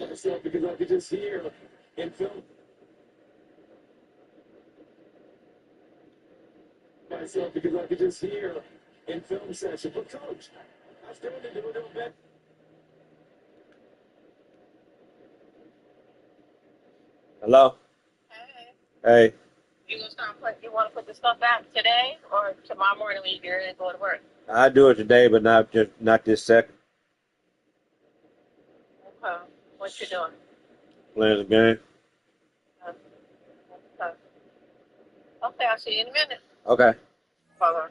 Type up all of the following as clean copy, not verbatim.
myself because I could just hear in film myself because I could just hear in film session. But coach, I still need to do a little bit. Hello? Hey, Hey, you gonna start put? You want to put the stuff out today or tomorrow morning when you get ready to go to work? I do it today, but not this second. Okay. What you doing? Playing the game. Okay. Okay, I'll see you in a minute. Okay. Bye.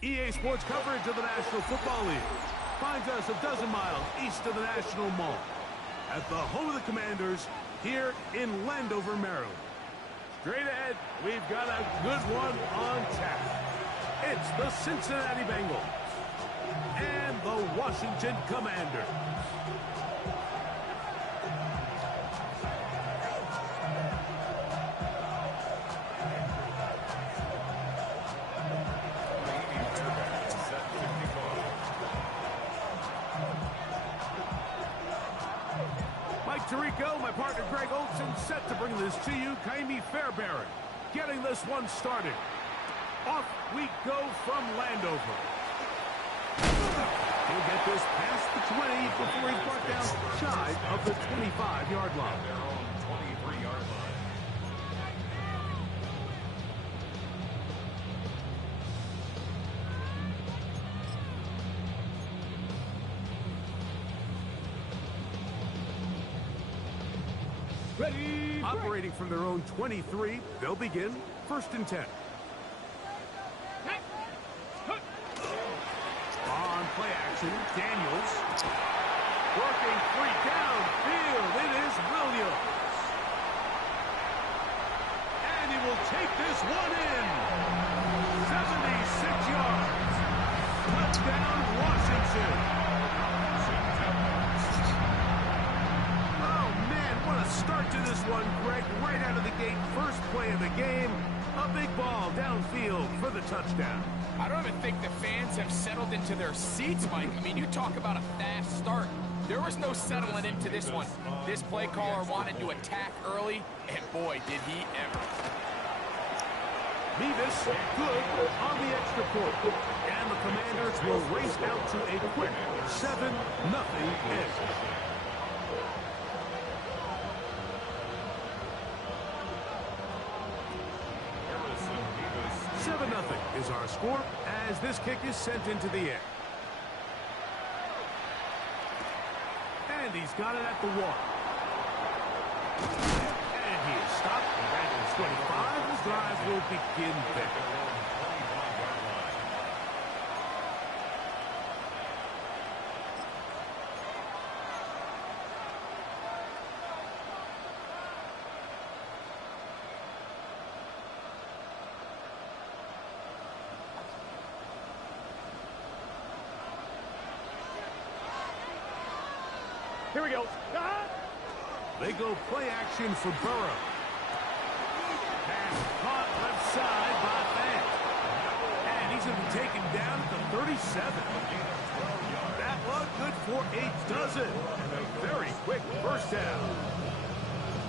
EA Sports coverage of the National Football League finds us a dozen miles east of the National Mall at the home of the Commanders here in Landover, Maryland. Straight ahead, we've got a good one on tap. It's the Cincinnati Bengals and the Washington Commanders. Tirico, my partner Greg Olson, set to bring this to you. Kaimi Fairbairn getting this one started. Off we go from Landover. He'll get this past the 20 before he's brought down shy of the 25-yard line. Their own 23-yard line. Ready, operating from their own 23, they'll begin 1st and 10. On play action, Daniels. Working free downfield, it is Williams. And he will take this one in. 76 yards. Touchdown, Washington. What a start to this one, Greg. Right out of the gate, first play of the game. A big ball downfield for the touchdown. I don't even think the fans have settled into their seats, Mike. I mean, you talk about a fast start. There was no settling into this one. This play caller wanted to attack early, and boy, did he ever. Mevis, good on the extra point. And the Commanders will race out to a quick 7-0 edge. 7-0 is our score as this kick is sent into the air. And he's got it at the 1. And he is stopped. The Bengals 25. The drive will begin there. Here we go. They go play action for Burrow. Pass caught left side by Fant. And he's going to be taken down at the 37. That one good for 8 dozen. And a very quick first down.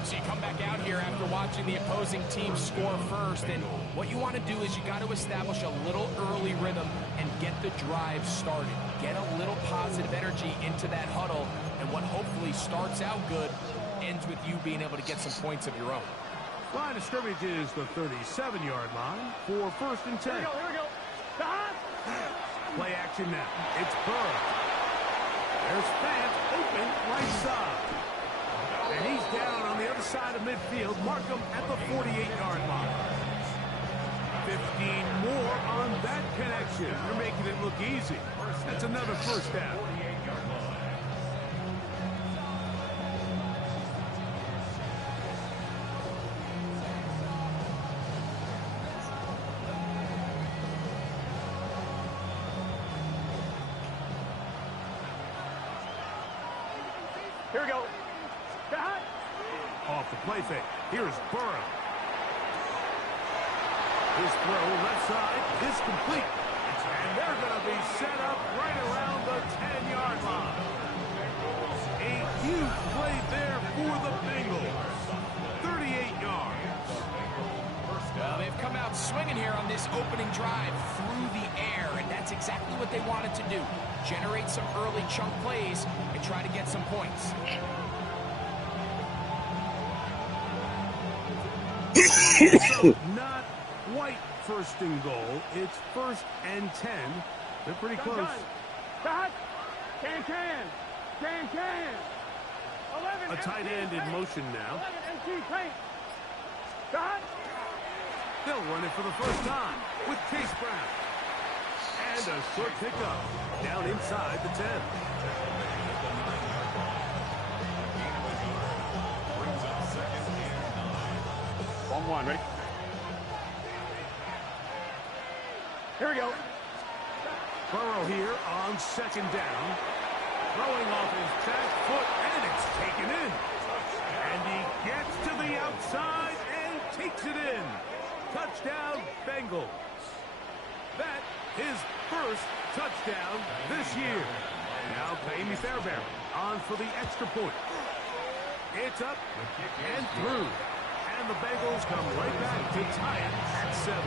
So you come back out here after watching the opposing team score first, and what you want to do is you got to establish a little early rhythm and get the drive started. Get a little positive energy into that huddle, and what hopefully starts out good ends with you being able to get some points of your own. Line of scrimmage is the 37-yard line for 1st and 10. Here we go. Play action now. It's Burrow. There's Fant open right side. And he's down on the other side of midfield. Mark him at the 48-yard line. 15 more on that connection. You're making it look easy. That's another first down. Here we go. Off the play fake. Here's Burrow. His throw left side is complete. And they're going to be set up right around the 10-yard line. A huge play there for the Bengals. 38 yards. Well, they've come out swinging here on this opening drive through the air, and that's exactly what they wanted to do. Generate some early chunk plays and try to get some points. So not quite 1st and goal. It's 1st and 10. They're pretty close. Can. 11. A tight end in motion now. 11 paint. They'll run it for the first time with Chase Brown. And a short pickup down inside the 10. One, ready? Here we go. Burrow here on 2nd down. Throwing off his back foot, and it's taken in. And he gets to the outside and takes it in. Touchdown, Bengals. That is 1st touchdown this year. Now Clayton Fairbairn on for the extra point. It's up and through. And the Bengals come right back to tie it at 7.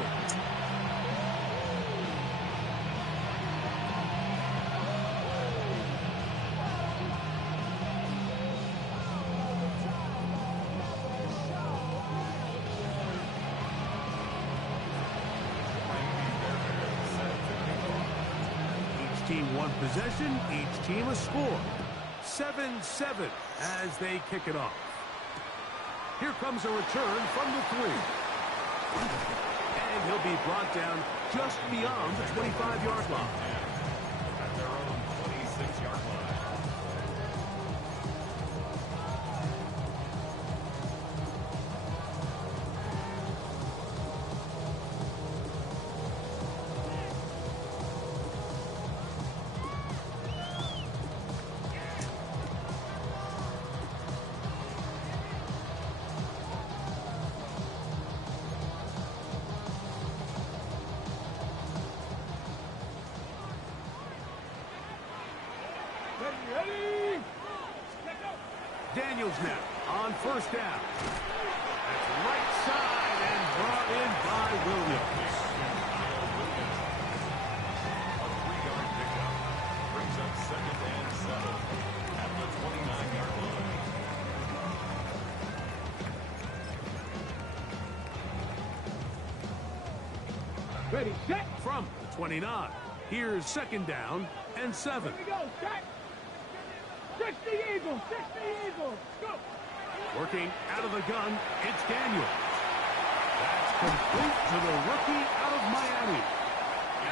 Each team one possession, each team a score. 7-7 as they kick it off. Here comes a return from the 3. And he'll be brought down just beyond the 25-yard line. At their own 26-yard line. Daniels now on 1st down. That's right side and brought in by Williams. A 3-yard pickup brings up 2nd and 7 at the 29-yard line. Ready, set. From the 29, here's 2nd down and 7. Here we go, set. 60 Eagles, 60 Eagles. Go. Working out of the gun, it's Daniel. That's complete to the rookie out of Miami.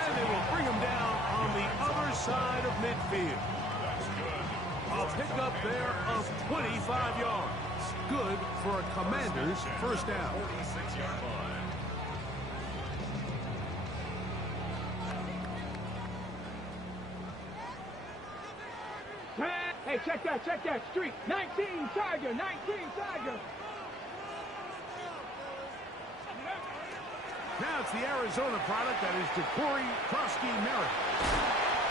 And they will bring him down on the other side of midfield. A pickup there of 25 yards. Good for a Commanders first down. Hey, check that streak. 19 Tiger, 19 Tiger. Now it's the Arizona product that is Ja'Cory Krosky-Merritt.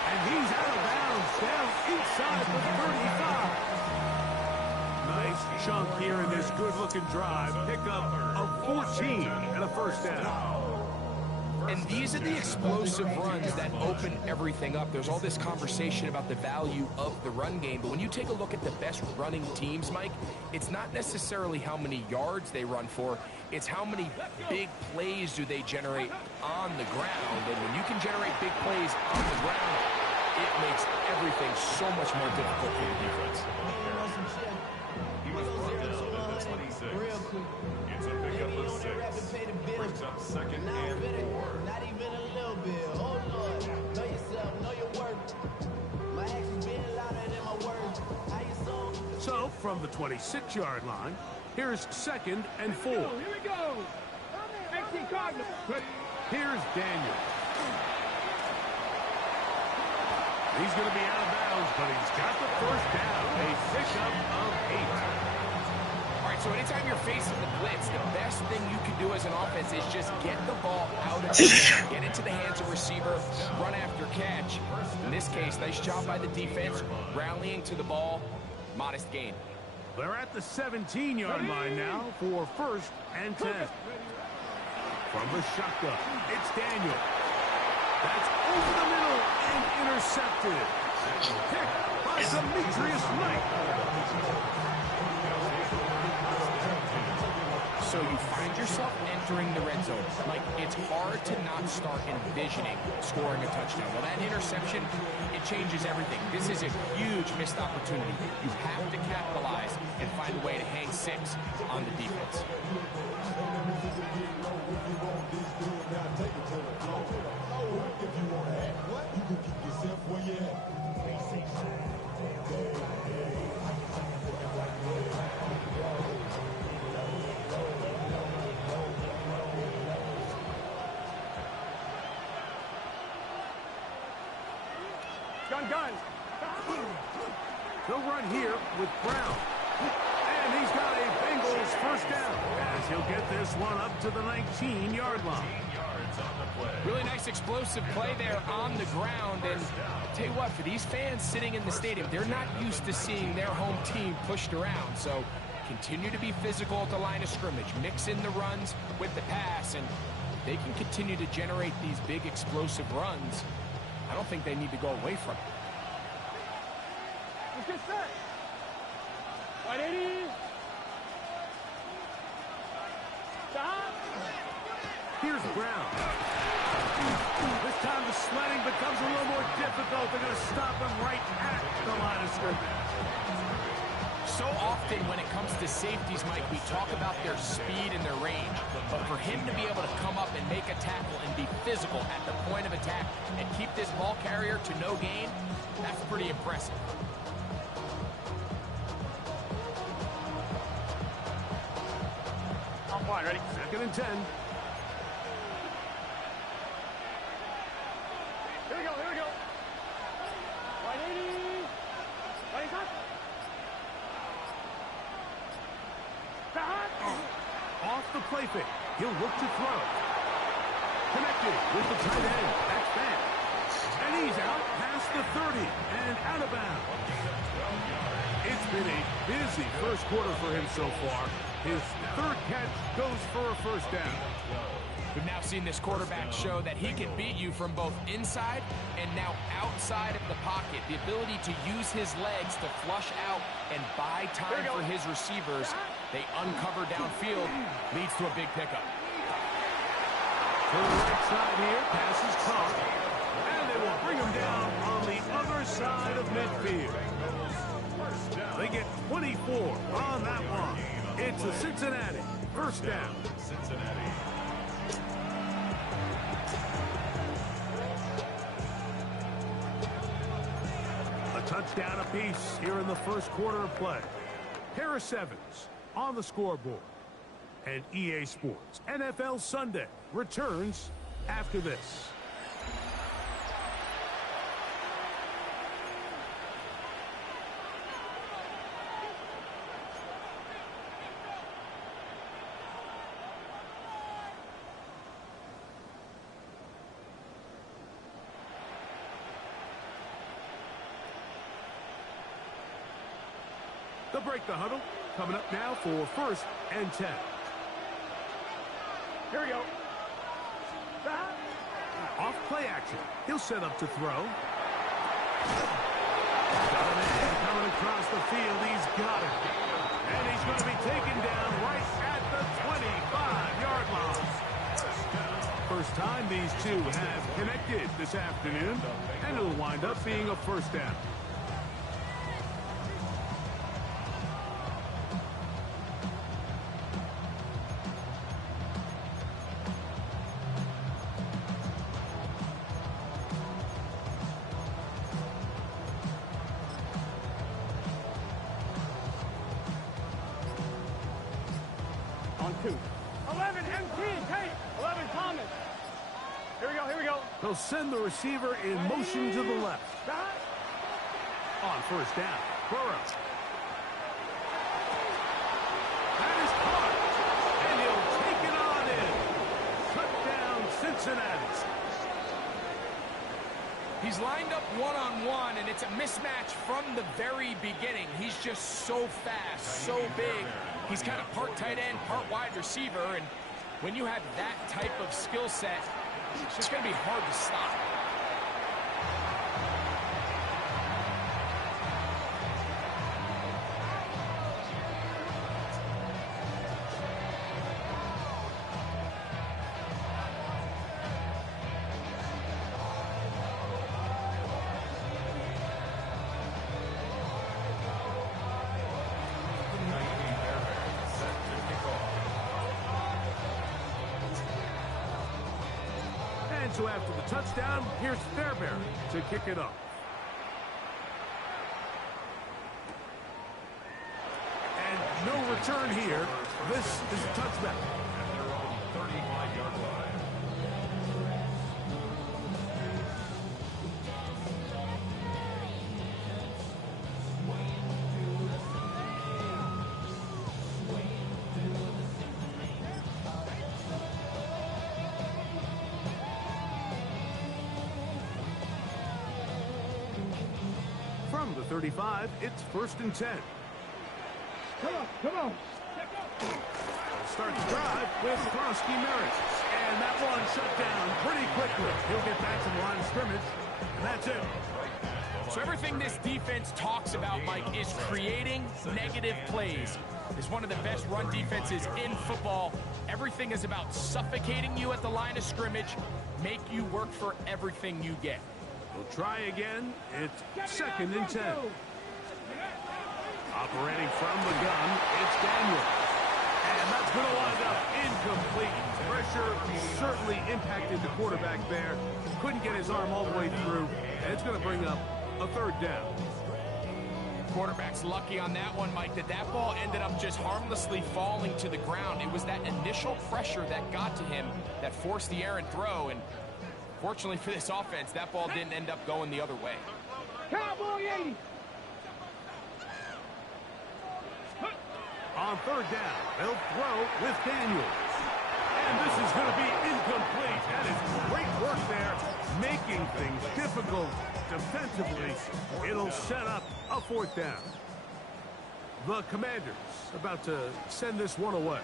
And he's out of bounds, down inside the 35. Nice chunk here in this good-looking drive. Pickup of 14 and a first down. And these are the explosive runs that open everything up. There's all this conversation about the value of the run game, but when you take a look at the best running teams, Mike, it's not necessarily how many yards they run for, it's how many big plays do they generate on the ground. And when you can generate big plays on the ground, it makes everything so much more difficult for the defense. He was brought down at the 26. It's a pickup of 6. Brings up second and 4. Not even a little bit. Oh Lord, know yourself, know your worth. My actions being louder than my words. How you so? So, from the 26-yard line, here's second and 4. Here we go. 18 Cardinals. Here's Daniel. He's going to be out of bounds, but he's got the first down. A pickup of 8. All right, so anytime you're facing the blitz, the best thing you can do as an offense is just get the ball out of the hand, get into the hands of receiver, run after catch. In this case, nice job by the defense, rallying to the ball, modest gain. They're at the 17-yard line now for first and 10. From the shotgun, it's Daniel. That's over the middle and intercepted. Picked by Demetrius Knight. So you find yourself entering the red zone. Like, it's hard to not start envisioning scoring a touchdown. Well, that interception, it changes everything. This is a huge missed opportunity. You have to capitalize and find a way to hang 6 on the defense. Gun. They'll run here with Brown. And he's got a Bengals first down as he'll get this one up to the 19-yard line. Really nice explosive play there on the ground. And I'll tell you what, for these fans sitting in the stadium, they're not used to seeing their home team pushed around. So continue to be physical at the line of scrimmage. Mix in the runs with the pass, and they can continue to generate these big explosive runs. I don't think they need to go away from it. Let's get set. 180. Stop. Here's Brown. This time the sledding becomes a little more difficult. They're going to stop him right at the line of scrimmage. So often when it comes to safeties, Mike, we talk about their speed and their range. But for him to be able to come up and make a tackle and be physical at the point of attack and keep this ball carrier to no gain, that's pretty impressive. On point, ready? Second and 10. Here we go. 180. Ready, cut. Off the play fake. He'll look to throw. Connected with the tight end. That's bad. And he's out past the 30 and out of bounds. It's been a busy first quarter for him so far. His third catch goes for a first down. We've now seen this quarterback show that he can beat you from both inside and now outside of the pocket. The ability to use his legs to flush out and buy time for his receivers. They uncover downfield, leads to a big pickup. To the right side here, pass is caught. And they will bring him down on the other side of midfield. They get 24 on that one. to Cincinnati. First down. Cincinnati. A touchdown apiece here in the first quarter of play. Harris Evans on the scoreboard. And EA Sports NFL Sunday returns after this. They'll break the huddle. Coming up now for first and 10. Here we go. Off play action. He'll set up to throw. Got a man coming across the field. He's got it. And he's going to be taken down right at the 25-yard line. First time these two have connected this afternoon. And it'll wind up being a first down. On 2. 11, MT, Tate. 11, Thomas. Here we go. They'll send the receiver in motion to the left. On first down, Burrow. That is caught. And he'll take it on in. Touchdown, Cincinnati. He's lined up one-on-one, and it's a mismatch from the very beginning. He's just so fast, so big. He's kind of part tight end, part wide receiver, and when you have that type of skill set, it's just going to be hard to stop. And so after the touchdown, here's Fairbairn to kick it off. And no return here. This is a touchback. At their own 35-yard line. From the 35, it's first and 10. Come on. Start the drive with Krosky Merritt. And that one shut down pretty quickly. He'll get back to the line of scrimmage, and that's it. So everything this defense talks about, Mike, is creating negative plays. It's one of the best run defenses in football. Everything is about suffocating you at the line of scrimmage, make you work for everything you get. We'll try again. It's second and 10. Operating from the gun, it's Daniel. And that's going to wind up incomplete. Pressure certainly impacted the quarterback there. Couldn't get his arm all the way through. And it's going to bring up a third down. Quarterback's lucky on that one, Mike, that ball ended up just harmlessly falling to the ground. It was that initial pressure that got to him that forced the errant throw. And fortunately for this offense, that ball didn't end up going the other way. Cowboy 80. On third down, they'll throw with Daniels. And this is going to be incomplete. That is great work there, making things difficult defensively. It'll set up a fourth down. The Commanders about to send this one away.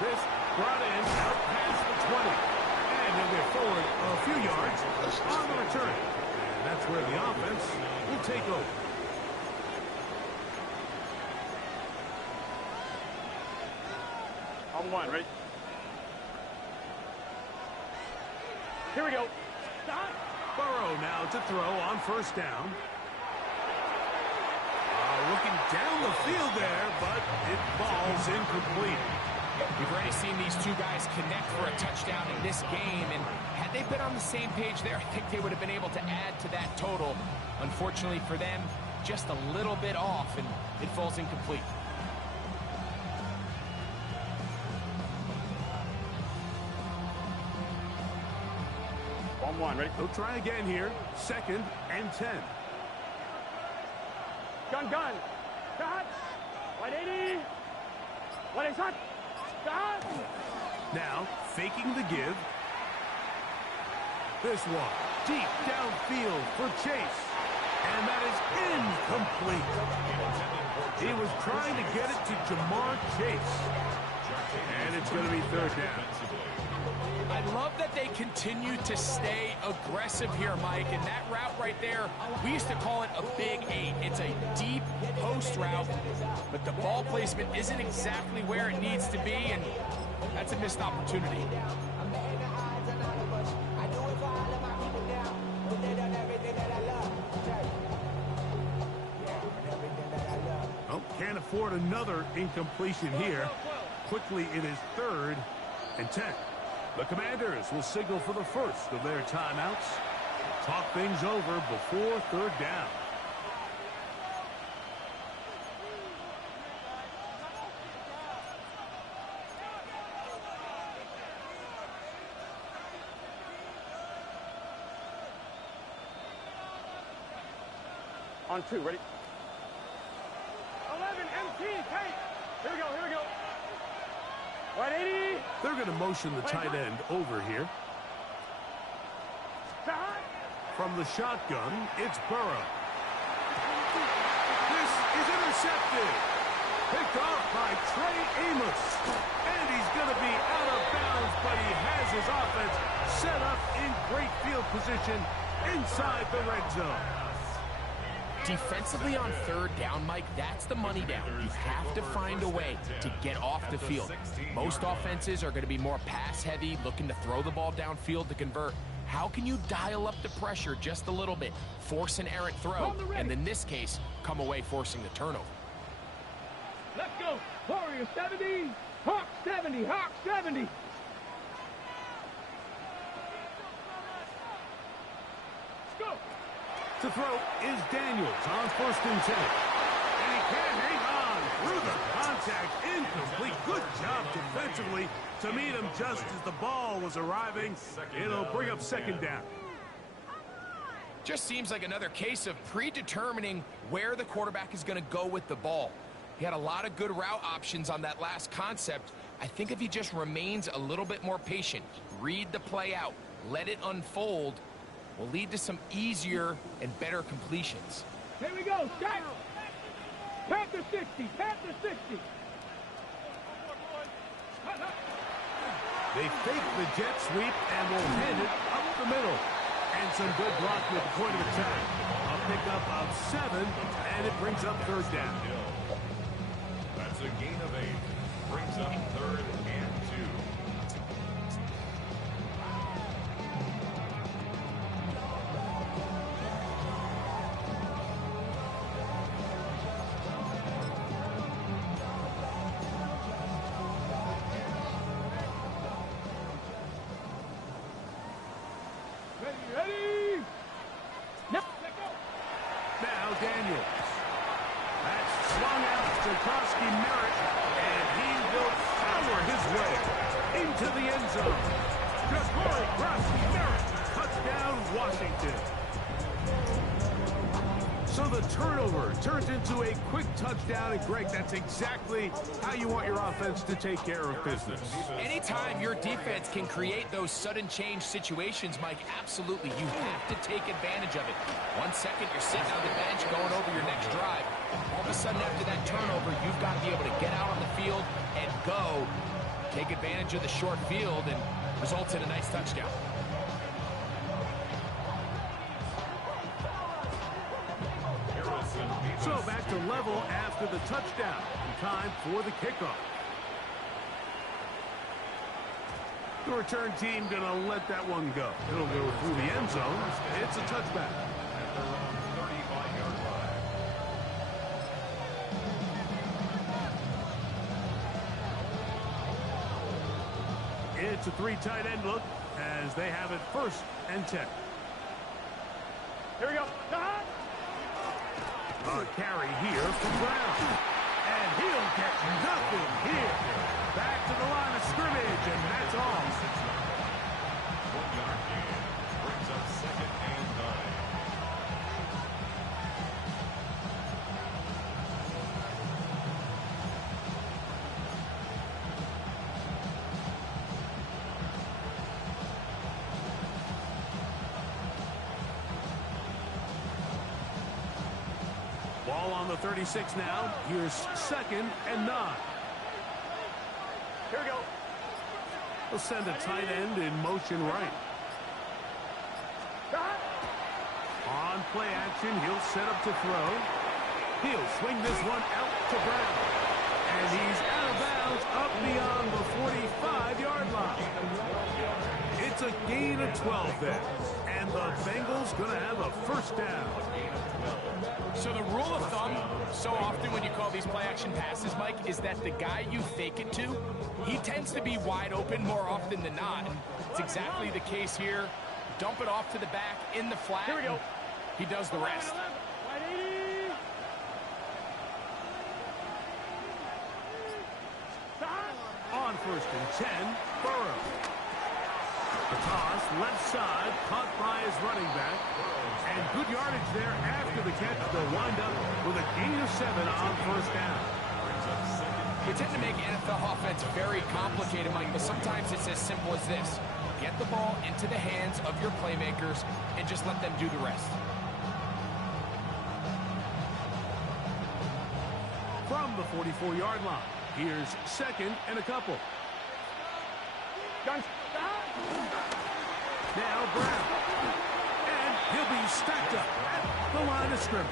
This brought in out past the 20. And he'll get forward a few yards on the return. And that's where the offense will take over. On 1, ready? Here we go. Burrow now to throw on first down. Looking down the field there, but it falls incomplete. We've already seen these two guys connect for a touchdown in this game, and had they been on the same page there, I think they would have been able to add to that total. Unfortunately for them, just a little bit off, and it falls incomplete. One, ready? They'll try again here. 2nd and 10. Gun. Start. 180. What is that? Start. Now, faking the give. This one, deep downfield for Chase. And that is incomplete. He was trying to get it to Jamar Chase. And it's going to be 3rd down. I love that they continue to stay aggressive here, Mike, and that route right there, we used to call it a big 8. It's a deep post route, but the ball placement isn't exactly where it needs to be, and that's a missed opportunity. Oh, can't afford another incompletion here. Quickly, it is 3rd and 10. The Commanders will signal for the first of their timeouts. Talk things over before 3rd down. On 2, ready? 11, MT, Kate. Here we go. 180. They're going to motion the tight end over here. Start. From the shotgun, it's Burrow. This is intercepted. Picked off by Trey Amos. And he's going to be out of bounds, but he has his offense set up in great field position inside the red zone. Defensively on 3rd down, Mike, that's the money down. You have to find a way to get off the field. Most offenses are going to be more pass-heavy, looking to throw the ball downfield to convert. How can you dial up the pressure just a little bit, force an errant throw, and in this case, come away forcing the turnover? Let's go. Warrior 70. Hawk 70. Hawk 70. Let's go. To throw is Daniels on 1st and 10. And he can't hang on through the contact. Incomplete. Good job defensively to meet him just as the ball was arriving. It'll bring up 2nd down. Just seems like another case of predetermining where the quarterback is going to go with the ball. He had a lot of good route options on that last concept. I think if he just remains a little bit more patient, read the play out, let it unfold, will lead to some easier and better completions. Here we go. Shot. Panther 60. Panther 60. They fake the jet sweep and will hand it up the middle. And some good blocking at the point of attack. A pickup of 7, and it brings up 3rd down. That's a gain of 8. Brings up 3rd and 2. Ready. Now, let go. Now Daniels. That's swung out to Krosky Merritt, and he will power his way into the end zone. Ja'Cory Krosky Merritt, touchdown Washington. So the turnover turns into a quick touchdown, and Greg, that's exactly how you want your offense to take care of business. Anytime your defense can create those sudden change situations, Mike, absolutely, you have to take advantage of it. 1 second, you're sitting on the bench going over your next drive. All of a sudden, after that turnover, you've got to be able to get out on the field and go, take advantage of the short field, and results in a nice touchdown. So back to level after the touchdown. Time for the kickoff. The return team going to let that one go. It'll go through the end zone. It's a touchback. It's a 3 tight end look as they have it 1st and 10. Here we go. A carry here for Brown. And he'll get nothing here. Back to the line of scrimmage, and that's all. 1-yard gain. Brings up 2nd and 9. Ball on the 36 now. Here's 2nd and 9. Here we go. He'll send a tight end in motion right. On play action, he'll set up to throw. He'll swing this one out to Brown. And he's out of bounds up beyond the 45-yard line. It's a gain of 12 there. And the Bengals going to have a 1st down. So the rule of thumb, so often when you call these play-action passes, Mike, is that the guy you fake it to, he tends to be wide open more often than not. And it's exactly the case here. Dump it off to the back in the flat. Here we go. He does the rest. On 1st and 10, Burrow. The toss, left side, caught by his running back. And good yardage there after the catch. They'll wind up with a gain of 7 on 1st down. We tend to make NFL offense very complicated, Mike, but sometimes it's as simple as this. Get the ball into the hands of your playmakers and just let them do the rest. From the 44-yard line, here's 2nd and a couple. Now Brown. And he'll be stacked up at the line of scrimmage.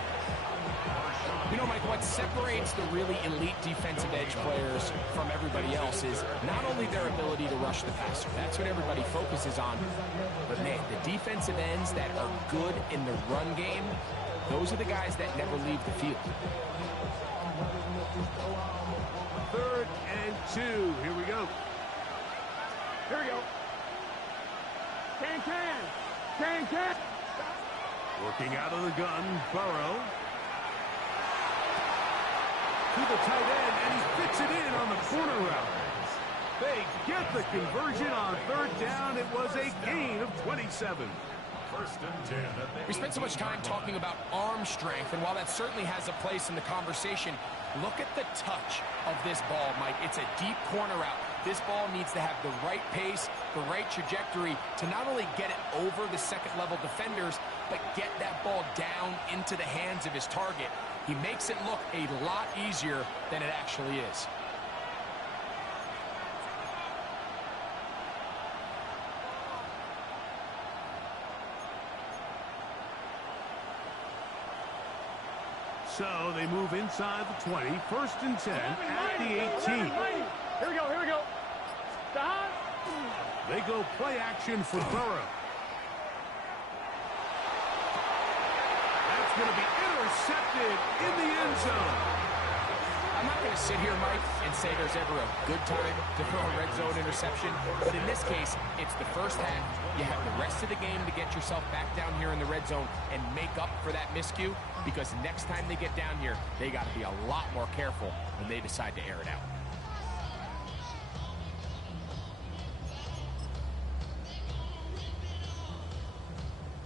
You know, Mike, what separates the really elite defensive edge players from everybody else is not only their ability to rush the passer. That's what everybody focuses on. But, man, the defensive ends that are good in the run game, those are the guys that never leave the field. 3rd and 2. Here we go. Here we go. Can. Working out of the gun, Burrow. To the tight end, and he fits it in on the corner route. They get the conversion on 3rd down. It was a gain of 27. 1st and 10. We spent so much time talking about arm strength, and while that certainly has a place in the conversation, look at the touch of this ball, Mike. It's a deep corner route. This ball needs to have the right pace, the right trajectory to not only get it over the 2nd-level defenders, but get that ball down into the hands of his target. He makes it look a lot easier than it actually is. So they move inside the 20, 1st and 10 at the 18. Here we go. Stop. They go play action for Burrow. That's going to be intercepted in the end zone. I'm not going to sit here, Mike, and say there's ever a good time to throw a red zone interception, but in this case, it's the 1st half. You have the rest of the game to get yourself back down here in the red zone and make up for that miscue, because next time they get down here, they got to be a lot more careful when they decide to air it out.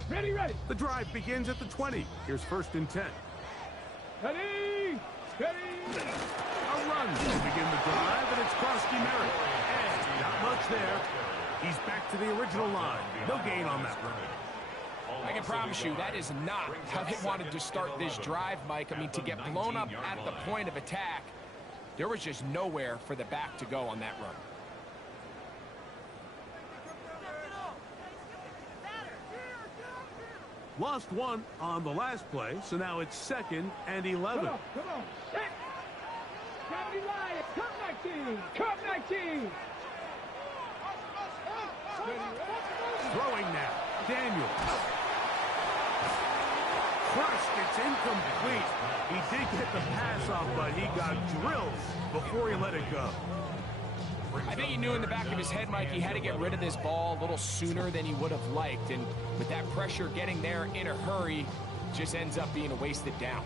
Ready. The drive begins at the 20. Here's 1st and 10. Steady. A run to begin the drive, and it's Krosky Merritt. And not much there. He's back to the original line. No gain on that run. I can promise you that is not how they wanted to start this drive, Mike. I mean, to get blown up at the point of attack, there was just nowhere for the back to go on that run. Lost one on the last play, so now it's 2nd and 11. Come on. Set. Gravity Lion. Come 19. Throwing now. Daniel. Crushed. It's incomplete. He did get the pass off, but he got drilled before he let it go. I think he knew in the back of his head, Mike, he had to get rid of this ball a little sooner than he would have liked. And with that pressure getting there in a hurry, just ends up being a wasted down.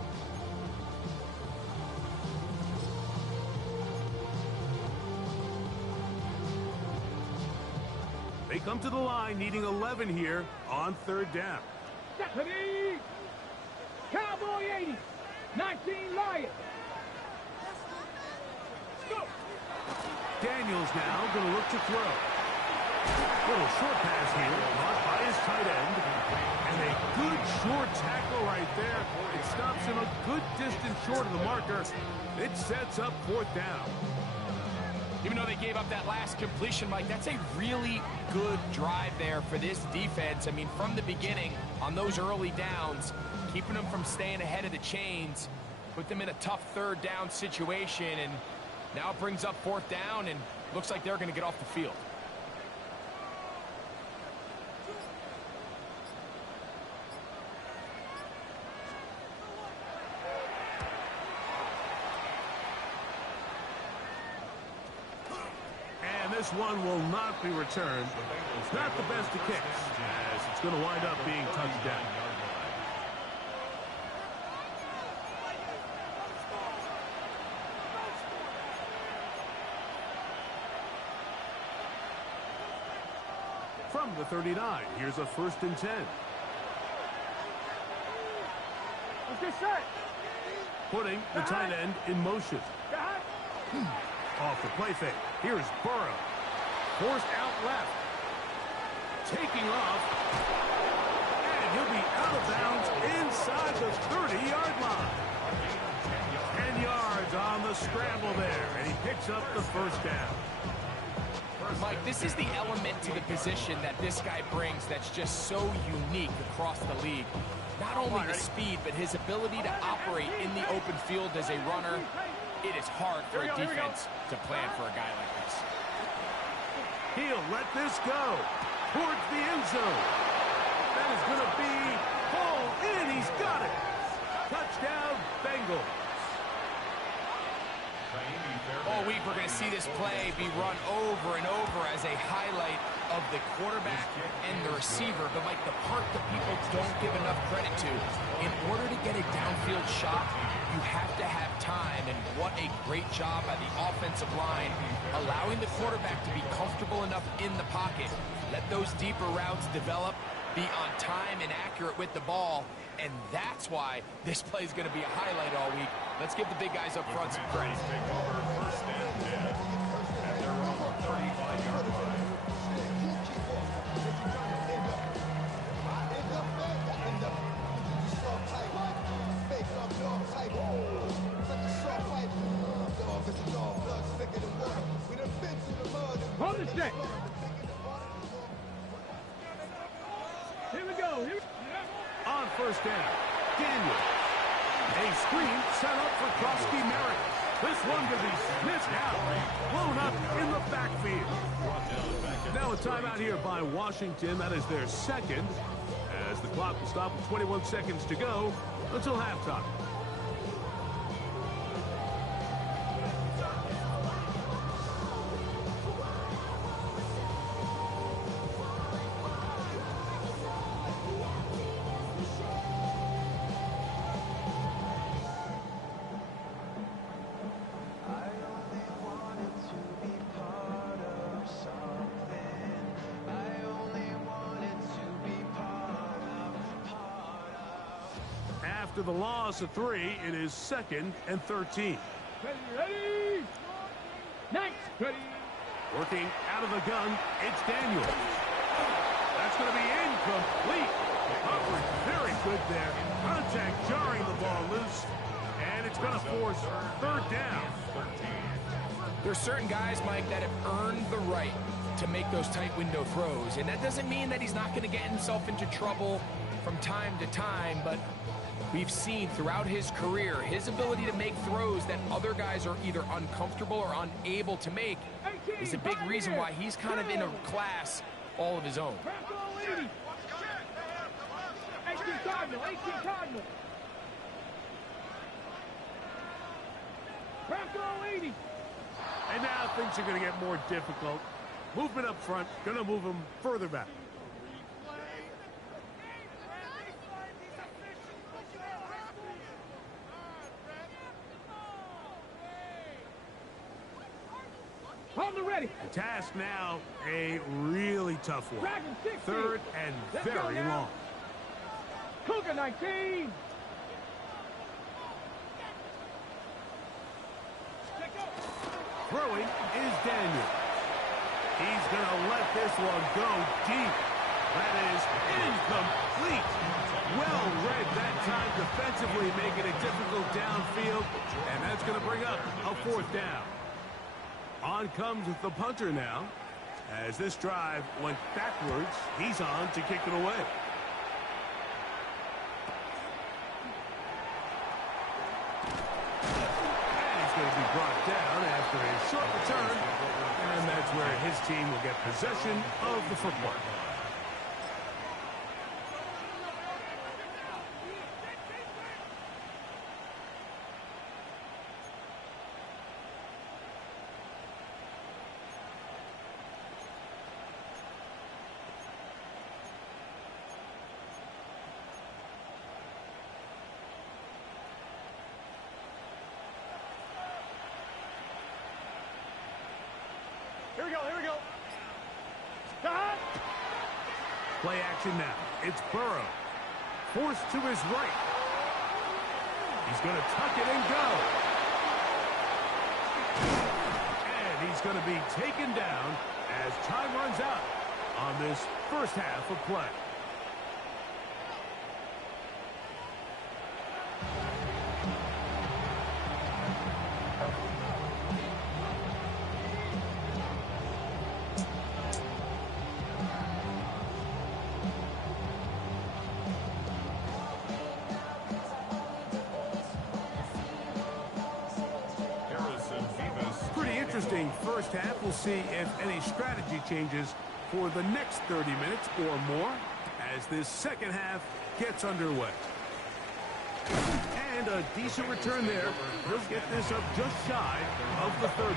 They come to the line needing 11 here on third down. Deputy! Cowboy 80! 19 Lions! Daniels now going to look to throw. Little short pass here, caught by his tight end. And a good short tackle right there. It stops him a good distance short of the marker. It sets up fourth down. Even though they gave up that last completion, Mike, that's a really good drive there for this defense. I mean, from the beginning, on those early downs, keeping them from staying ahead of the chains, put them in a tough third down situation, and now it brings up fourth down, and looks like they're going to get off the field. And this one will not be returned. It's not the best of kicks, as it's going to wind up being touchdown. From the 39, here's a 1st and 10. Let's get set! Putting the tight end in motion. Off the play fake. Here's Burrow. Forced out left. Taking off. And he'll be out of bounds inside the 30-yard line. 10 yards on the scramble there. And he picks up the first down. Mike, this is the element to the position that this guy brings that's just so unique across the league. Not only the speed, but his ability to operate in the open field as a runner. It is hard for a defense to plan for a guy like this. He'll let this go towards the end zone. That is going to be hauled in. He's got it. Touchdown, Bengals. All week we're going to see this play be run over and over as a highlight of the quarterback and the receiver. But like the part that people don't give enough credit to, in order to get a downfield shot, you have to have time. And what a great job by the offensive line, allowing the quarterback to be comfortable enough in the pocket, let those deeper routes develop, be on time and accurate with the ball. And that's why this play is going to be a highlight all week. Let's give the big guys up front some credit. Hold the stick! Here we go! On first down, Daniel. A screen set up for Krosky Merrick. This one to be sniffed out, blown up in the backfield. Now a timeout here by Washington. That is their second, as the clock will stop with 21 seconds to go until halftime. After the loss of 3, it is 2nd and 13. Ready! Next! Ready! Working out of the gun, it's Daniel. That's going to be incomplete. Coverage very good there. Contact jarring the ball loose. And it's going to force third down. There's certain guys, Mike, that have earned the right to make those tight window throws. And that doesn't mean that he's not going to get himself into trouble from time to time, but we've seen throughout his career his ability to make throws that other guys are either uncomfortable or unable to make is a big reason why he's kind of in a class all of his own. 18 Cardinal, 18 Cardinal. Bronco 80. And now things are going to get more difficult. Movement up front, going to move them further back. Ready. The task now, a really tough one. Dragon 60. Third and Let's go very now. long. Cougar 19. Throwing is Daniel. He's going to let this one go deep. That is incomplete. Well read that time defensively, making it difficult downfield. And that's going to bring up a 4th down. On comes the punter now. As this drive went backwards, he's on to kick it away. And he's going to be brought down after a short return. And that's where his team will get possession of the football. Here we go, here we go. Stop. Play action now. It's Burrow. Forced to his right. He's going to tuck it and go. And he's going to be taken down as time runs out on this first half of play. Harrison Vivas. Pretty interesting first half. We'll see if any strategy changes for the next 30 minutes or more as this second half gets underway. And a decent return there. He'll get this up just shy of the 30.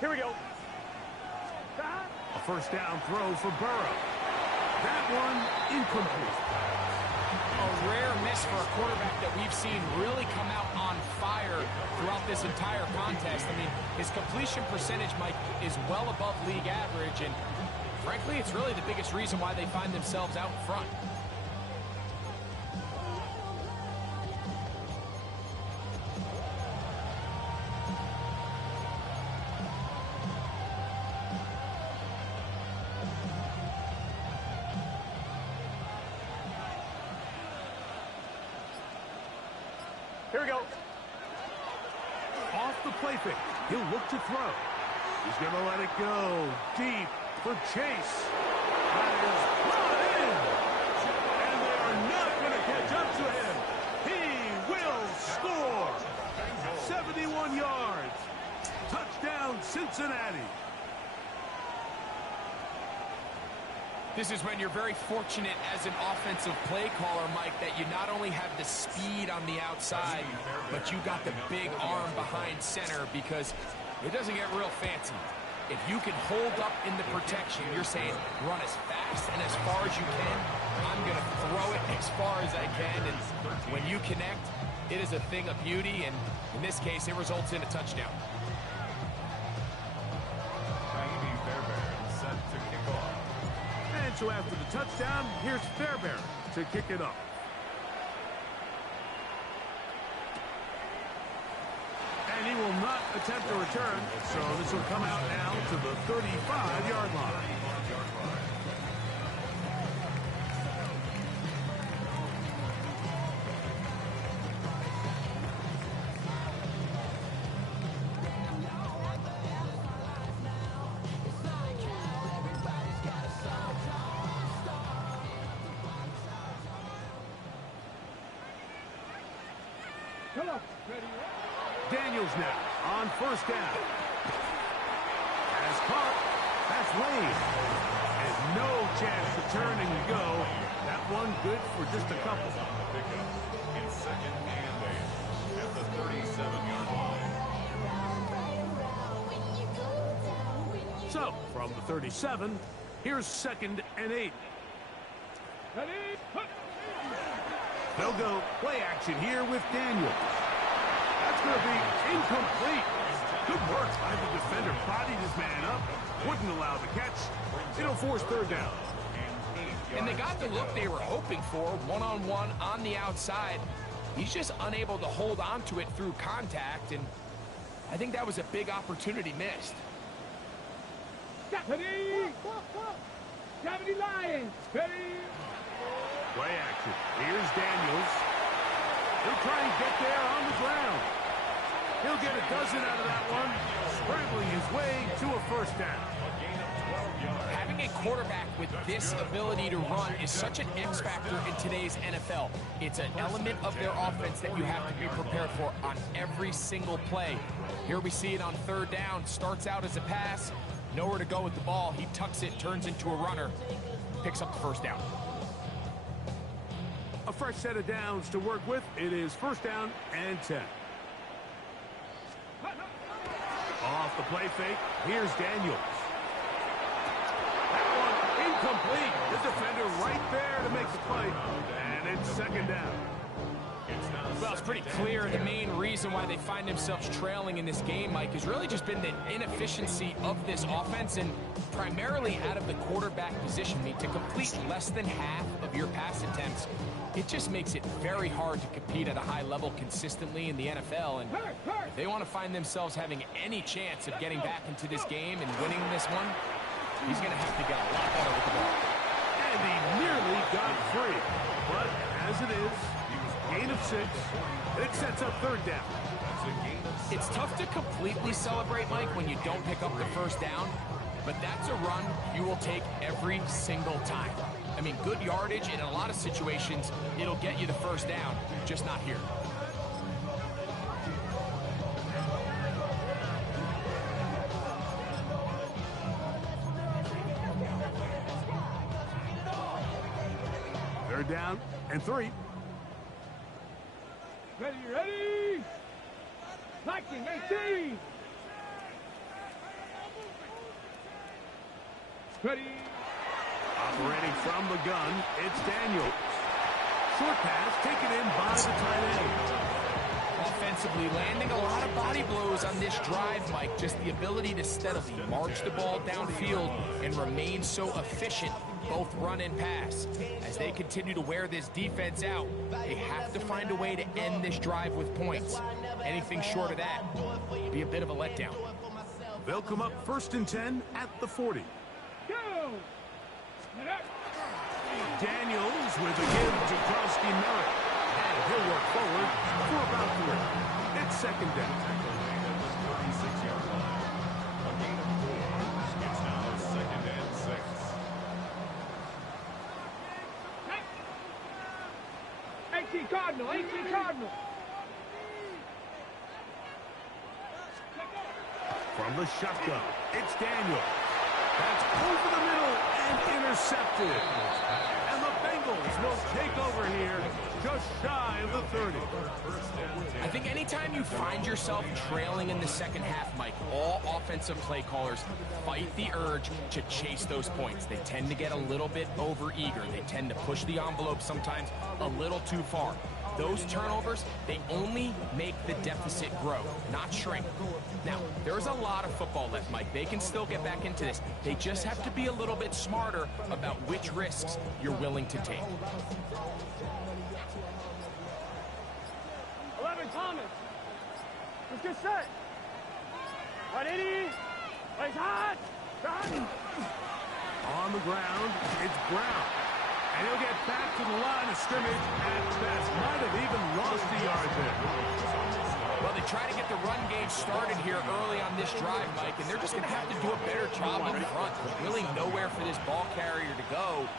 Here we go. A first down throw for Burrow. That one incomplete. A rare miss for a quarterback that we've seen really come out on fire throughout this entire contest. I mean, his completion percentage, Mike, is well above league average, and frankly, it's really the biggest reason why they find themselves out in front. Here we go. Off the play fake. He'll look to throw. He's going to let it go deep for Chase. That is brought in. And they are not going to catch up to him. He will score. 71 yards. Touchdown, Cincinnati. This is when you're very fortunate as an offensive play caller, Mike, that you not only have the speed on the outside, but you got the big arm behind center, because it doesn't get real fancy. If you can hold up in the protection, you're saying run as fast and as far as you can. I'm going to throw it as far as I can, and when you connect, it is a thing of beauty, and in this case, it results in a touchdown. Naimi Fairbairn set to kick off. And so after the touchdown, here's Fairbairn to kick it up. And he will not attempt a return, so this will come out now to the 35-yard line. Come on. Daniels now on first down. Has caught. That's Lane. And no chance to turn and go. That one good for just a couple. Pickup in second and 8 at the 37-yard line. So, from the 37, here's second and 8. Ready? They'll go play action here with Daniels. That's going to be incomplete. Good work by the defender. Bodied his man up. Wouldn't allow the catch. It'll force third down. And they got the look they were hoping for, one-on-one on the outside. He's just unable to hold on to it through contact, and I think that was a big opportunity missed. Ready? Gravity Lions. Ready? Play action. Here's Daniels. He'll try and get there on the ground. He'll get a dozen out of that one, scrambling his way to a first down. Having a quarterback with this ability to run is such an X factor in today's NFL. It's an element of their offense that you have to be prepared for on every single play. Here we see it on third down. Starts out as a pass, nowhere to go with the ball. He tucks it, turns into a runner, picks up the first down. A fresh set of downs to work with. It is first down and 10. Off the play fake, here's Daniels. That one incomplete. The defender right there to make the play. And it's second down. Well, it's pretty clear the main reason why they find themselves trailing in this game, Mike, has really just been the inefficiency of this offense, and primarily out of the quarterback position. I mean, to complete less than half of your pass attempts, it just makes it very hard to compete at a high level consistently in the NFL. And if they want to find themselves having any chance of getting back into this game and winning this one, he's going to have to get a lot better with the ball. And he nearly got free. But as it is, gain of 6. It sets up third down. It's tough to completely celebrate, Mike, when you don't pick up the first down, but that's a run you will take every single time. I mean, good yardage, and in a lot of situations, it'll get you the first down, just not here. Third down and 3. Ready? Liking 18. Ready. Operating from the gun, it's Daniels. Short pass taken in by the tight end. Offensively, landing a lot of body blows on this drive, Mike. Just the ability to steadily march the ball downfield and remain so efficient, both run and pass. As they continue to wear this defense out, they have to find a way to end this drive with points. Anything short of that would be a bit of a letdown. They'll come up 1st and 10 at the 40. Daniels with a give to Krosky Merritt. And he'll work forward for about 3. It's 2nd down. At the 36-yard line. A gain of 4. It's now 2nd and 6. Cardinal, 18 Cardinal. From the shotgun, it's Daniel. That's over the middle and intercepted. And the Bengals will take over here just shy of the 30. I think anytime you find yourself trailing in the second half, Mike, all offensive play callers fight the urge to chase those points. They tend to get a little bit over-eager. They tend to push the envelope sometimes a little too far. Those turnovers, they only make the deficit grow, not shrink. Now, there's a lot of football left, Mike. They can still get back into this. They just have to be a little bit smarter about which risks you're willing to take. 11 Thomas. Let's get set. 180. Plays hot. On the ground, it's Brown. And he'll get back to the line of scrimmage at best. Might have even lost a yard there. Well, they try to get the run game started here early on this drive, Mike, and they're just going to have to do a better job up front. There's really nowhere for this ball carrier to go.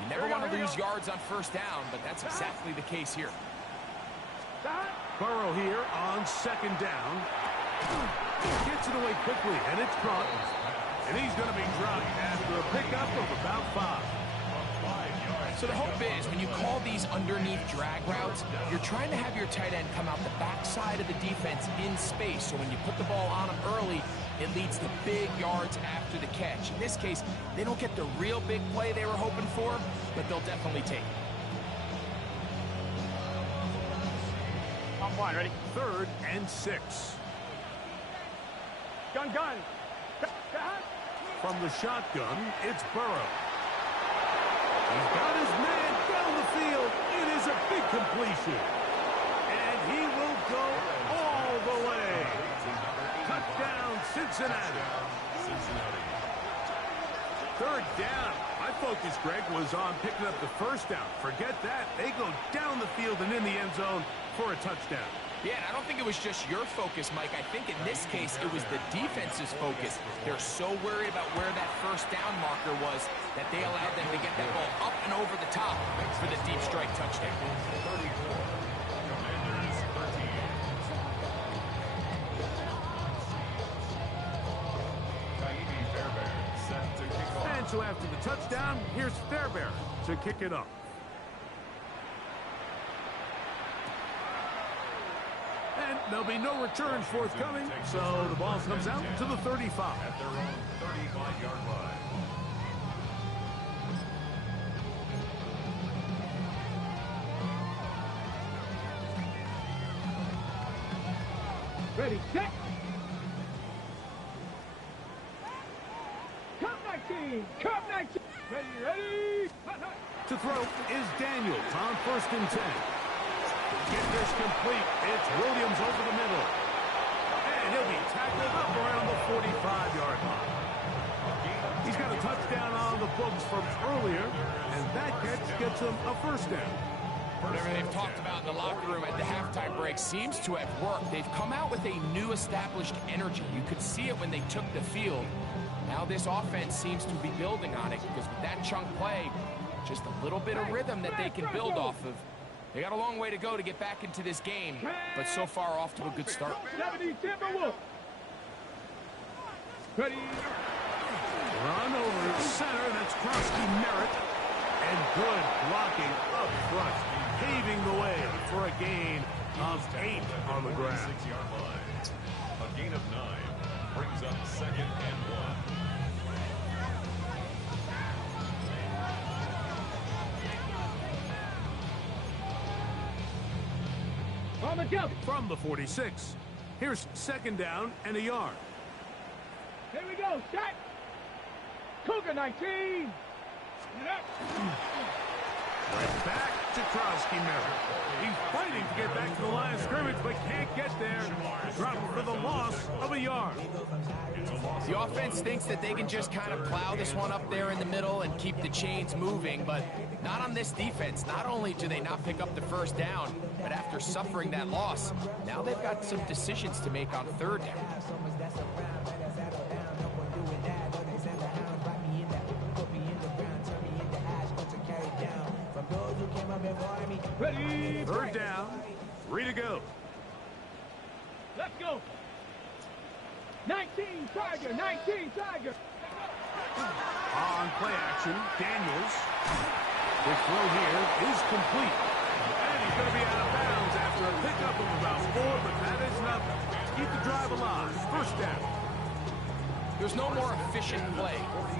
You never want to lose yards on 1st down, but that's exactly the case here. Burrow here on 2nd down. Gets it away quickly, and it's caught. And he's going to be dropped after a pickup of about 5. So the hope is, when you call these underneath drag routes, you're trying to have your tight end come out the backside of the defense in space. So when you put the ball on him early, it leads to big yards after the catch. In this case, they don't get the real big play they were hoping for, but they'll definitely take it. On point, ready? 3rd and 6. Gun. From the shotgun, it's Burrow. He's got his man down the field. It is a big completion. And he will go all the way. Touchdown, Cincinnati. 3rd down. My focus, Greg, was on picking up the 1st down. Forget that. They go down the field and in the end zone for a touchdown. Yeah, and I don't think it was just your focus, Mike. I think in this case, it was the defense's focus. They're so worried about where that 1st down marker was that they allowed them to get that ball up and over the top for the deep strike touchdown. 34. Commanders 13. Taimi Fairbairn set to kick off. And so after the touchdown, here's Fairbairn to kick it off. And there'll be no returns forthcoming, so the ball comes out to the 35. At their own 35-yard line. Ready, set. Cup 19. Ready. To throw is Daniels on 1st and 10. Get this complete. It's Williams over the middle. And he'll be tackled up around the 45-yard line. He's got a touchdown on the books from earlier, and that catch gets him a 1st down. Whatever they've talked about in the locker room at the halftime break seems to have worked. They've come out with a new established energy. You could see it when they took the field. Now this offense seems to be building on it because with that chunk play, just a little bit of rhythm that they can build off of. They got a long way to go to get back into this game, but so far off to a good start. 70 Timberwolves. Ready. Run over center. That's Krosky Merritt. And good blocking up front, paving the way for a gain of 8 on the ground. 36-yard line. A gain of 9 brings up 2nd and 1. on the jump. From the 46. Here's second down and a yard. Here we go. Shot. Cougar 19. Right back to Krosky Merritt. He's fighting to get back to the line of scrimmage, but can't get there. Dropped for the loss of a yard. The offense thinks that they can just kind of plow this one up there in the middle and keep the chains moving, but not on this defense. Not only do they not pick up the first down, but after suffering that loss, now they've got some decisions to make on third down. Ready. Third down, 3 to go. Let's go. 19 Tiger. 19 Tiger. On play action, Daniels. The throw here is complete. And he's going to be out of bounds after a pickup of about 4, but that is nothing. Keep the drive alive. First down. There's no more efficient play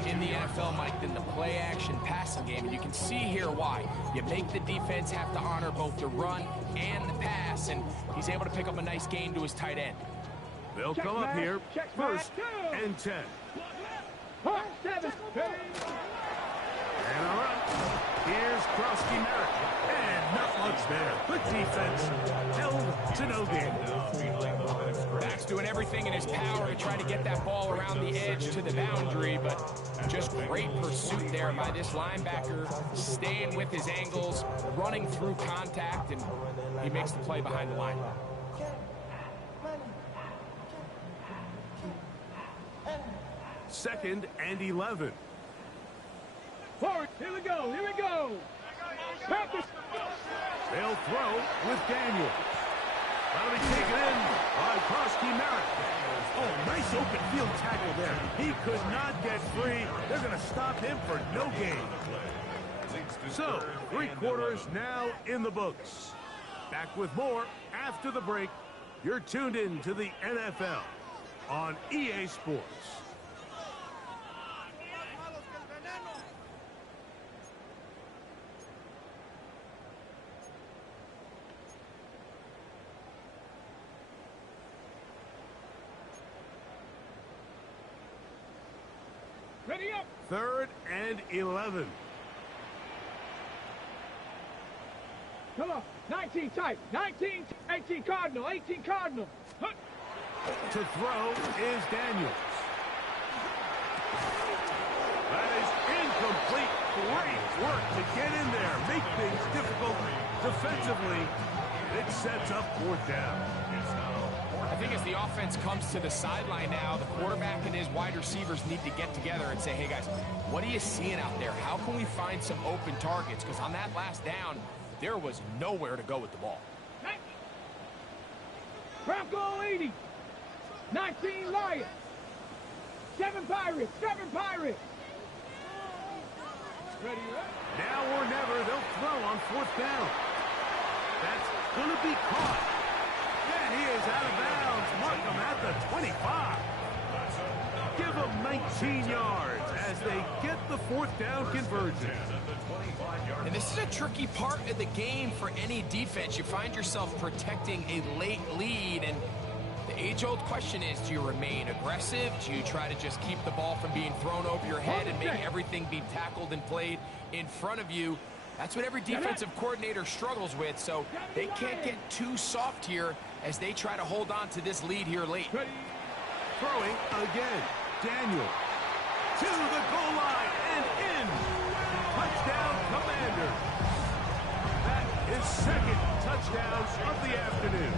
in the NFL, Mike, than the play-action passing game, and you can see here why. You make the defense have to honor both the run and the pass, and he's able to pick up a nice gain to his tight end. They'll Check come up back. here Check first back. and 10. Hard 7. And all right, here's Krosky Merritt. And not much there. Good defense held to no gain. Back's doing everything in his power to try to get that ball around the edge to the boundary, but just great pursuit there by this linebacker, staying with his angles, running through contact, and he makes the play behind the line. Second and 11. Forward. Here we go. Here we go. Practice. They'll throw with Daniel. That'll be taken in by Krosky Merritt. Oh, nice open field tackle there. He could not get free. They're going to stop him for no gain. So, 3 quarters now in the books. Back with more after the break. You're tuned in to the NFL on EA Sports. Ready up. Third and 11. Come on. 19 tight. 19. 18 Cardinal. 18 Cardinal. Hut. To throw is Daniels. That is incomplete. Great work to get in there. Make things difficult defensively. It sets up 4th down. I think as the offense comes to the sideline now, the quarterback and his wide receivers need to get together and say, hey, guys, what are you seeing out there? How can we find some open targets? Because on that last down, there was nowhere to go with the ball. Bronco 80. 19 Lions. 7 Pirates. 7 Pirates. Ready up. Now or never, they'll throw on 4th down. That's going to be caught. And he is out of bounds. Mark him at the 25. Give him 19 yards as they get the 4th down conversion. And this is a tricky part of the game for any defense. You find yourself protecting a late lead, and the age-old question is, do you remain aggressive? Do you try to just keep the ball from being thrown over your head and make everything be tackled and played in front of you? That's what every defensive coordinator struggles with, so they can't get too soft here as they try to hold on to this lead here late. Throwing again. Daniel to the goal line and in. Touchdown, Commanders. That is 2nd touchdown of the afternoon.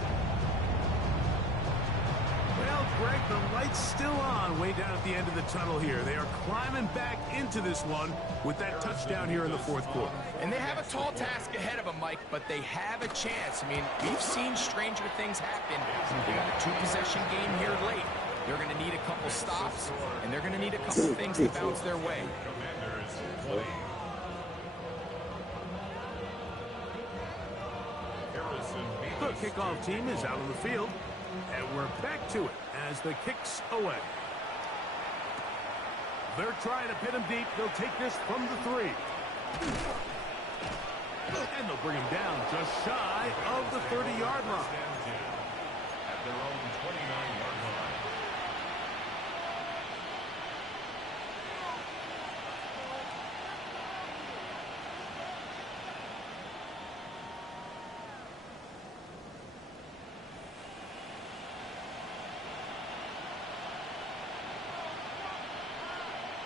Well, Greg, the light's still on way down at the end of the tunnel here. They are climbing back into this one with that touchdown here in the 4th quarter. And they have a tall task ahead of them, Mike, but they have a chance. I mean, we've seen stranger things happen. They got a 2-possession game here late. They're going to need a couple stops, and they're going to need a couple things to bounce their way. The kickoff team is out on the field, and we're back to it as the kick's away. They're trying to pin him deep. They'll take this from the 3. And they'll bring him down just shy of the 30-yard line. At their own 29-yard line.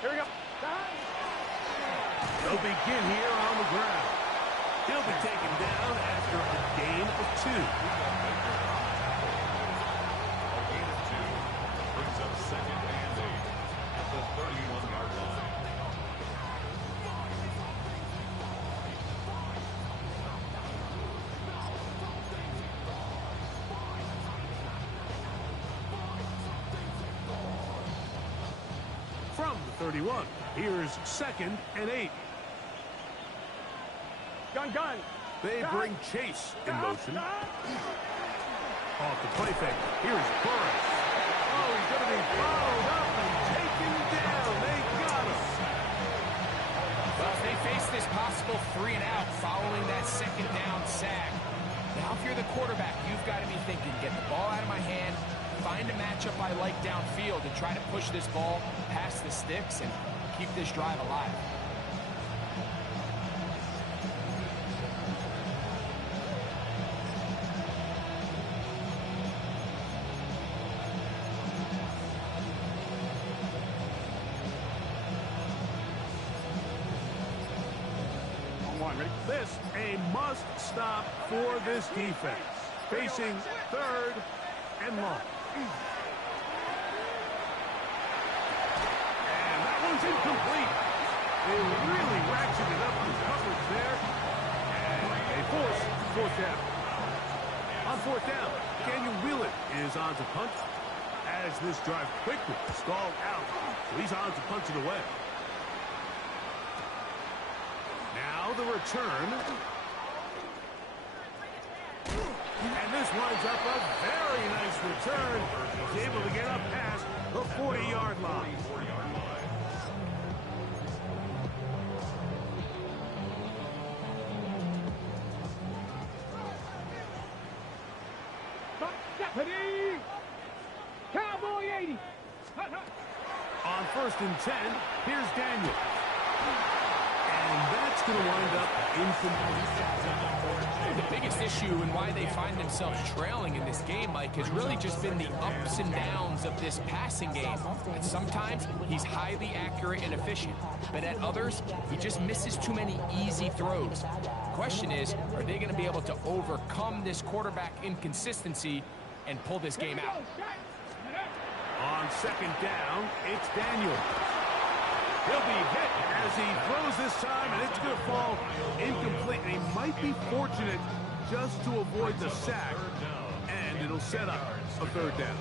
Here we go. They'll begin here on the ground. He'll be taken down after a gain of 2. A gain of 2 brings up 2nd and 8 at the 31-yard line. From the 31, here's 2nd and 8. Gun. They bring Chase in motion. Off the play fake. Here's Burris. Oh, he's going to be followed up and taken down. They got him. Well, they face this possible 3 and out following that 2nd down sack. Now, if you're the quarterback, you've got to be thinking, get the ball out of my hand, find a matchup I like downfield, and try to push this ball past the sticks and keep this drive alive. This a must-stop for this defense. Facing 3rd and long. And that one's incomplete. They really ratcheted up the coverage there. And they force 4th down. On 4th down, Daniel Wheelan is on to punt as this drive quickly stalled out. So he's on to punch it away. Now the return. And this winds up a very nice return. He's able to get up past the 40-yard line. Cowboy 80. On 1st and 10, here's Daniel. And that's going to wind up incomplete. The biggest issue and why they find themselves trailing in this game, Mike, has really just been the ups and downs of this passing game. And sometimes he's highly accurate and efficient, but at others, he just misses too many easy throws. The question is, are they going to be able to overcome this quarterback inconsistency and pull this game out? On 2nd down, it's Daniel. He'll be hit as he throws this time, and it's going to fall incomplete. And he might be fortunate just to avoid the sack, and it'll set up a 3rd down.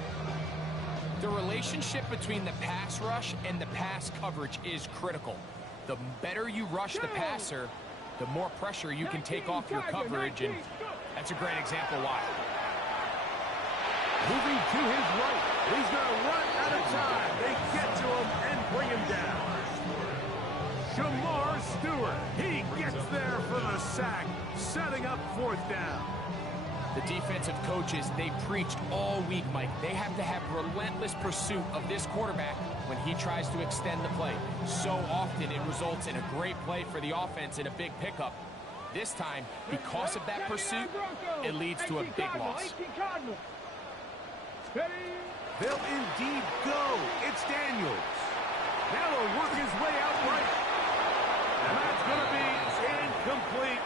The relationship between the pass rush and the pass coverage is critical. The better you rush the passer, the more pressure you can take off your coverage, and that's a great example why. Moving to his right. He's going to run out of time. They get to him and bring him down. Shamar Stewart. He gets there for the sack, setting up 4th down. The defensive coaches, they preached all week, Mike. They have to have relentless pursuit of this quarterback when he tries to extend the play. So often it results in a great play for the offense and a big pickup. This time, because of that pursuit, it leads to a big loss. They'll indeed go. It's Daniels. Now he'll work his way out right. And that's going to be incomplete.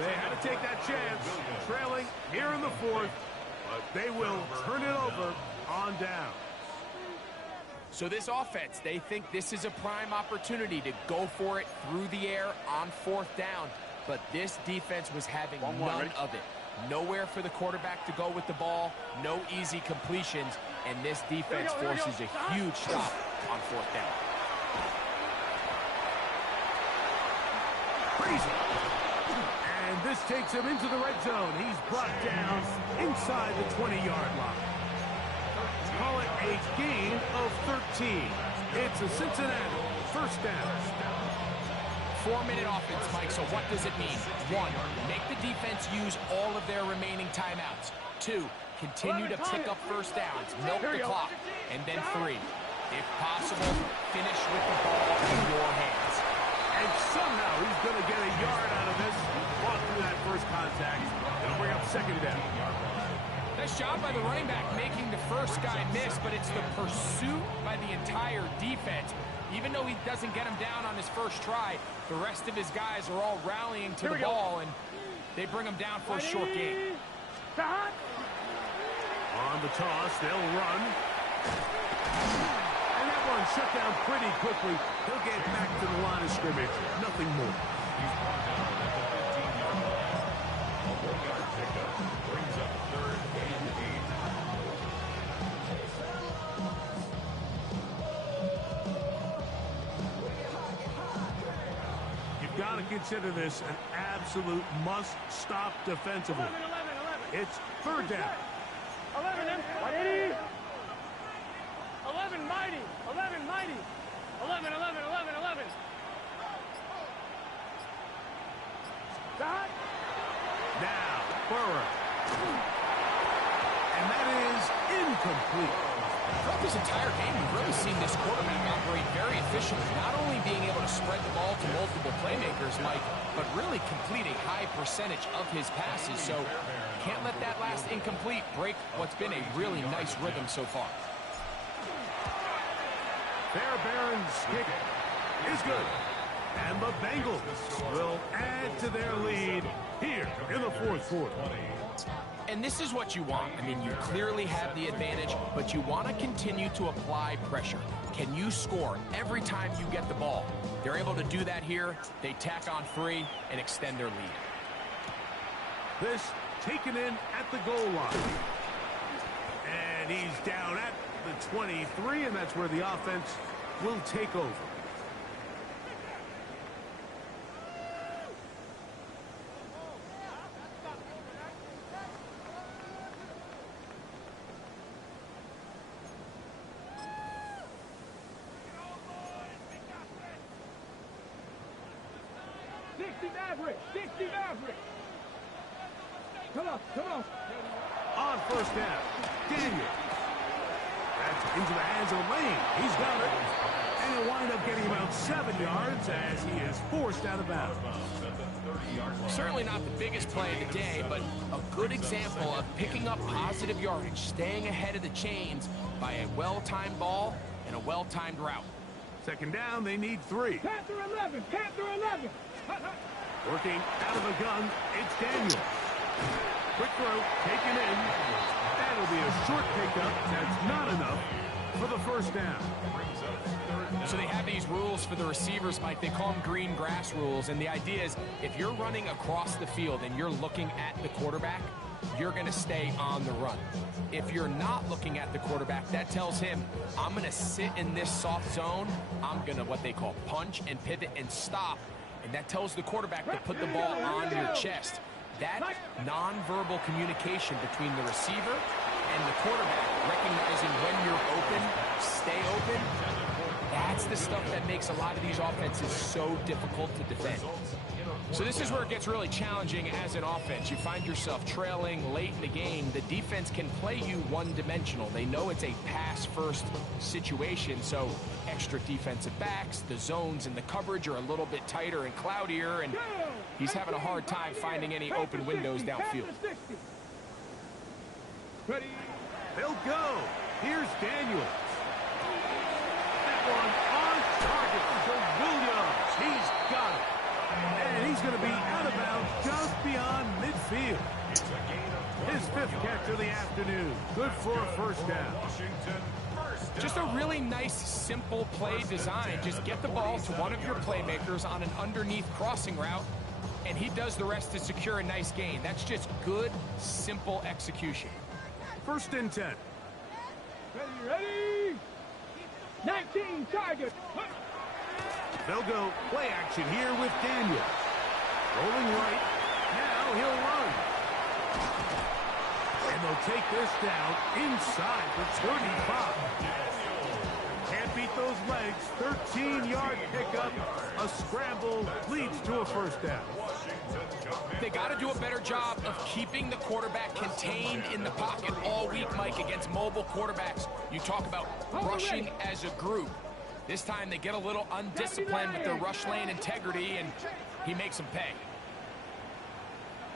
They had to take that chance, trailing here in the 4th, but they will turn it over on down. So this offense, they think this is a prime opportunity to go for it through the air on 4th down, but this defense was having none of it. Nowhere for the quarterback to go with the ball, no easy completions, and this defense forces a huge stop on 4th down. Crazy. And this takes him into the red zone. He's brought down inside the 20-yard line. Call it a gain of 13. It's a Cincinnati 1st down. 4-minute offense, Mike, so what does it mean? 1, make the defense use all of their remaining timeouts. 2, continue to pick up first downs, milk the clock. And then 3, if possible, finish with the ball in your hands. And somehow he's going to get a yard out of this. Walk through that first contact. It'll bring up second down. Nice job by the running back making the first guy miss, but it's the pursuit by the entire defense. Even though he doesn't get him down on his first try, the rest of his guys are all rallying to the ball, and they bring him down for a short gain. On the toss, they'll run. And that one shut down pretty quickly. He'll get back to the line of scrimmage. Nothing more. He's brought down at the 15-yard line. A 1-yard pickup brings up 3rd and 8. You've got to consider this an absolute must-stop defensively. 11. It's 3rd down. 11, mighty. 11, mighty. 11, mighty. 11. Dot. Now, Burrow. And that is incomplete. Throughout this entire game, we've really seen this quarterback operate very efficiently, not only being able to spread the ball to multiple playmakers, Mike, but really complete a high percentage of his passes. So can't let that last incomplete break what's been a really nice rhythm so far. Fairbairn's kick is good. And the Bengals will add to their lead here in the 4th quarter. And this is what you want. I mean, you clearly have the advantage, but you want to continue to apply pressure. Can you score every time you get the ball? They're able to do that here. They tack on 3 and extend their lead. This taken in at the goal line. And he's down at the 23, and that's where the offense will take over. Come on. On 1st down, Daniel. That's into the hands of Lane. He's got it. And he'll wind up getting about 7 yards as he is forced out of bounds. Certainly not the biggest play of the day, but a good example of picking up positive yardage, staying ahead of the chains by a well-timed ball and a well-timed route. 2nd down, they need 3. Panther 11. Working out of the gun, it's Daniel. Quick throw, taken in. That'll be a short pickup. That's not enough for the 1st down. So they have these rules for the receivers, Mike. They call them green grass rules. And the idea is if you're running across the field and you're looking at the quarterback, you're going to stay on the run. If you're not looking at the quarterback, that tells him, I'm going to sit in this soft zone. I'm going to what they call punch and pivot and stop. And that tells the quarterback to put the ball on your chest. That nonverbal communication between the receiver and the quarterback, recognizing when you're open, stay open, that's the stuff that makes a lot of these offenses so difficult to defend. So this is where it gets really challenging as an offense. You find yourself trailing late in the game. The defense can play you one-dimensional. They know it's a pass-first situation, so extra defensive backs, the zones and the coverage are a little bit tighter and cloudier, and he's having a hard time finding any open windows downfield. Ready? They'll go. Here's Daniels. That one on target to Williams. He's got it. And he's going to be out of bounds just beyond midfield. His 5th catch of the afternoon. Good for a 1st down. Just a really nice, simple play design. Just get the ball to one of your playmakers on an underneath crossing route, and he does the rest to secure a nice gain. That's just good, simple execution. 1st and 10. Ready? 19 target. They'll go play action here with Daniel. Rolling right. Now he'll run. And they'll take this down inside the 35. Can't beat those legs. 13-yard pickup. A scramble leads to a first down. They got to do a better job of keeping the quarterback contained in the pocket all week, Mike, against mobile quarterbacks. You talk about rushing as a group. This time they get a little undisciplined with their rush lane integrity, and he makes them pay.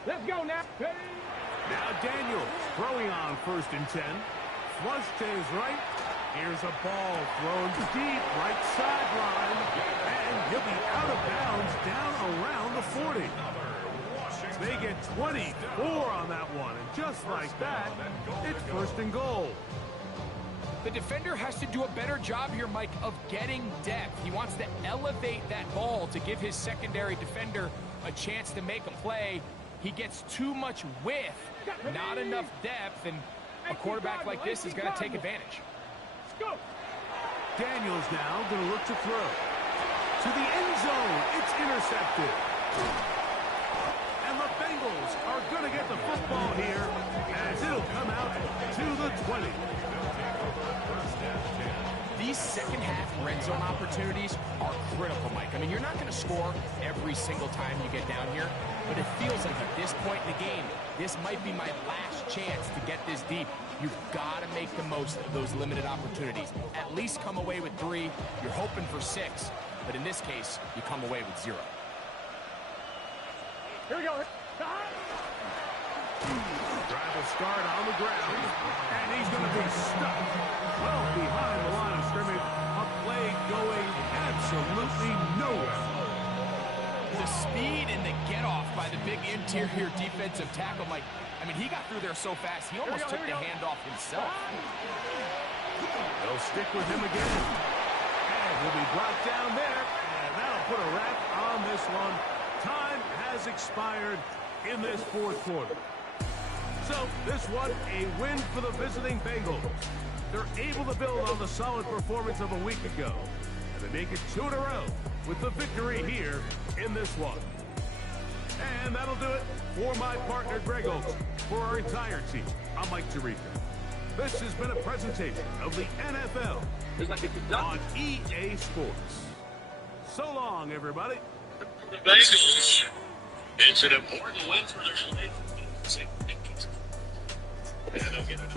Let's go now. Now Daniels throwing on 1st and 10. Flush to his right. Here's a ball thrown deep right sideline. And he'll be out of bounds down around the 40. They get 24 on that one. And just like that, it's 1st and goal. The defender has to do a better job here, Mike, of getting depth. He wants to elevate that ball to give his secondary defender a chance to make a play. He gets too much width, not enough depth, and a quarterback like this is going to take advantage. Daniels now going to look to throw. To the end zone, it's intercepted. And the Bengals are going to get the football here as it'll come out to the 20. These second-half red zone opportunities are critical, Mike. I mean, you're not going to score every single time you get down here, but it feels like at this point in the game, this might be my last chance to get this deep. You've got to make the most of those limited opportunities. At least come away with 3. You're hoping for 6, but in this case, you come away with 0. Here we go. Drive will start on the ground, and he's going to be stuck well behind the line of scrimmage. A play going absolutely nowhere. The speed and the get-off by the big interior defensive tackle, Mike. I mean, he got through there so fast, he almost took the handoff himself. They'll stick with him again. And he'll be brought down there, and that'll put a wrap on this one. Time has expired in this 4th quarter. So this one, a win for the visiting Bengals. They're able to build on the solid performance of a week ago, and they make it 2 in a row with the victory here in this one. And that'll do it for my partner Greg Olsen. For our entire team, I'm Mike Tirico. This has been a presentation of the NFL on EA Sports. So long, everybody. The Bengals. It's an important win for their league. Yeah, they'll get it.